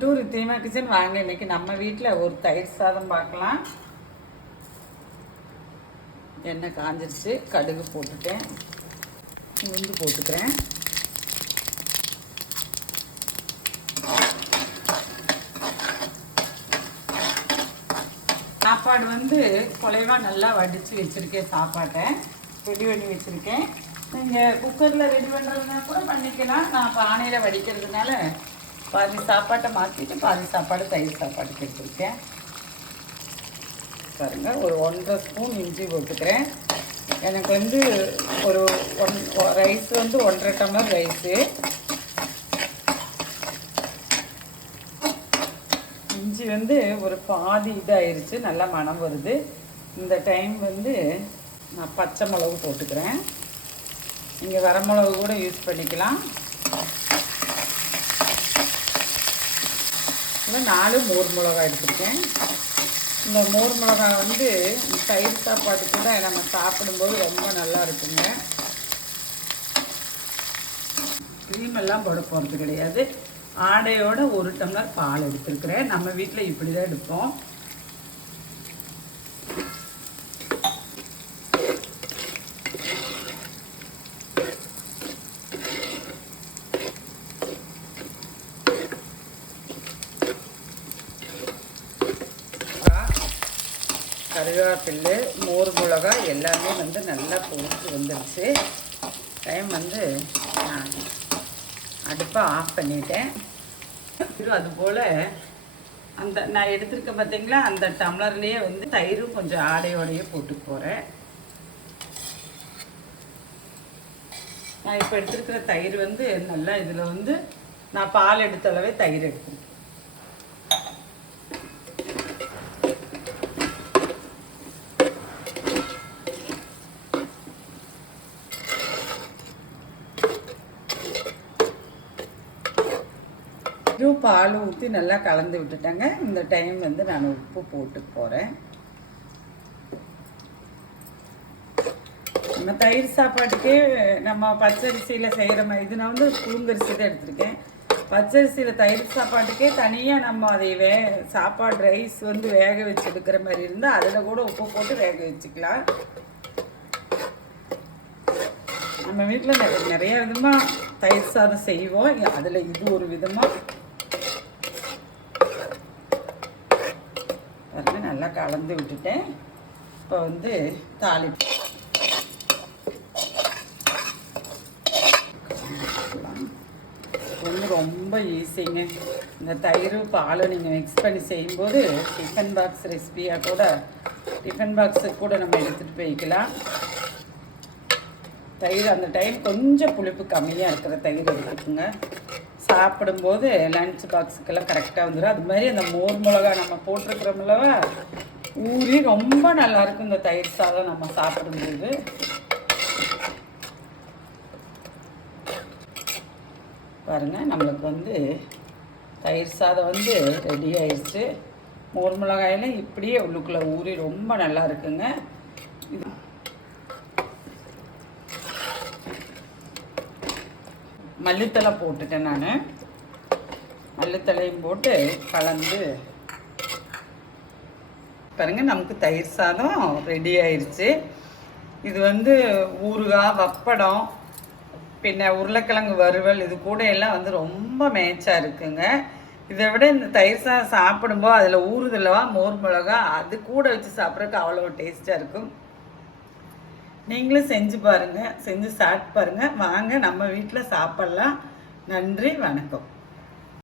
Tour தீமா kitchen வாங்க. இன்னைக்கு நம்ம வீட்டில் ஒரு தயிர் சாதம் பார்க்கலாம். எண்ணெய் காஞ்சிருச்சு, கடுகு போட்டுட்டேன், உளுந்து போட்டுக்கிறேன். சாப்பாடு குலைவாக நல்லா வடித்து வச்சுருக்கேன். சாப்பாட்டை ரெடி பண்ணி வச்சுருக்கேன். நீங்கள் குக்கரில் ரெடி பண்ணுறதுனா கூட பண்ணிக்கலாம். நான் பானையில் வடிக்கிறதுனால பாதி சாப்பாட்டை மாற்றிட்டு பாதி சாப்பாடு தயிர் சாப்பாட்டுக்கு எடுத்துருக்கேன். பாருங்கள், ஒரு 1.5 ஸ்பூன் இஞ்சி போட்டுக்கிறேன். எனக்கு ஒரு ரைஸ் 1.5 டம்ளர் ரைஸு. இஞ்சி ஒரு பாதி இதாகிருச்சு, நல்லா மணம் வருது. இந்த டைம் நான் பச்சை மிளகு போட்டுக்கிறேன். நீங்கள் வரமிளகு கூட யூஸ் பண்ணிக்கலாம். 4 மோர் மிளகாய் எடுத்துருக்கேன். இந்த மோர் மிளகாய் தயிர் சாப்பாடு கூட நம்ம சாப்பிடும்போது ரொம்ப நல்லா இருக்குங்க. க்ரீமெல்லாம் போட போகிறது கிடையாது. ஆடையோட 1 டம்ளர் பால் எடுத்துருக்கிறேன். நம்ம வீட்டில் இப்படி தான் எடுப்போம். கருவேப்பிலை, மோர் மிளகாய் எல்லாமே நல்லா பொரிச்சு வந்துருச்சு. டைம் நான் அடுப்பை ஆஃப் பண்ணிட்டேன். அதுபோல் நான் எடுத்துருக்க பார்த்தீங்களா, அந்த டம்ளர்லேயே தயிரும் கொஞ்சம் ஆடையோடையே போட்டு போகிறேன். நான் இப்போ எடுத்துருக்கிற தயிர் நல்லா இதில் நான் பால் எடுத்த அளவே தயிர் எடுத்துருக்கேன். பால் ஊற்றி நல்லா கலந்து விட்டுட்டேங்க. இந்த டைம் நான் உப்பு போட்டு போகிறேன். நம்ம தயிர் சாப்பாட்டுக்கே நம்ம பச்சரிசியில் செய்கிற மாதிரி, இது நான் புழுங்கரிசி தான் எடுத்திருக்கேன். பச்சரிசியில் தயிர் சாப்பாட்டுக்கே தனியாக நம்ம அதை சாப்பாடு ரைஸ் வேக வச்சு எடுக்கிற மாதிரி இருந்தால் அதில் கூட உப்பு போட்டு வேக வச்சுக்கலாம். நம்ம வீட்டில் நிறைய விதமாக தயிர் சாதம் செய்வோம். அதில் இது ஒரு விதமாக நல்லா கலந்து விட்டுட்டேன். இப்போ தாளிப்பு ரொம்ப ஈஸிங்க. இந்த தயிர் பால் நீங்கள் மிக்ஸ் பண்ணி செய்யும்போது டிஃபன் பாக்ஸ் ரெசிபியாக கூட, டிஃபன் பாக்ஸுக்கு கூட நம்ம எடுத்துகிட்டு போய்க்கலாம். தயிர் அந்த டைம் கொஞ்சம் புளிப்பு கம்மியாக இருக்கிற தயிர் எடுத்துக்குங்க. சாப்பிடும்போது லன்ச் பாக்ஸுக்கெல்லாம் கரெக்டாக வந்துடும். அது மாதிரி அந்த மோர் மிளகா நம்ம போட்டிருக்கிறோம்லவா ஊறி ரொம்ப நல்லாயிருக்கும் இந்த தயிர் சாதம் நம்ம சாப்பிடும்போது. பாருங்கள், நம்மளுக்கு தயிர் சாதம் ரெடி ஆயிடுச்சு. மோர் மிளகாயெல்லாம் இப்படியே உள்ளுக்குள்ளே ஊறி ரொம்ப நல்லா இருக்குங்க. இது மல்லித்தலை போட்டுட்டேன். நான் மல்லித்தலையும் போட்டு கலந்து பாருங்கள், நமக்கு தயிர் சாதம் ரெடி ஆயிடுச்சு. இது ஊறுகாய், வப்படம், பின்ன உருளைக்கிழங்கு வறுவல், இது கூட எல்லாம் ரொம்ப மேட்சாக இருக்குங்க. இதை விட இந்த தயிர் சாதம் சாப்பிடும்போது அதில் ஊறுதலவா மோர் மிளகா அது கூட வச்சு சாப்பிட்றதுக்கு அவ்வளோ டேஸ்ட்டாக இருக்கும். நீங்களும் செஞ்சு பாருங்கள், செஞ்சு சாப்பிட்டு பாருங்கள். வாங்க நம்ம வீட்டில் சாப்பிட்லாம். நன்றி, வணக்கம்.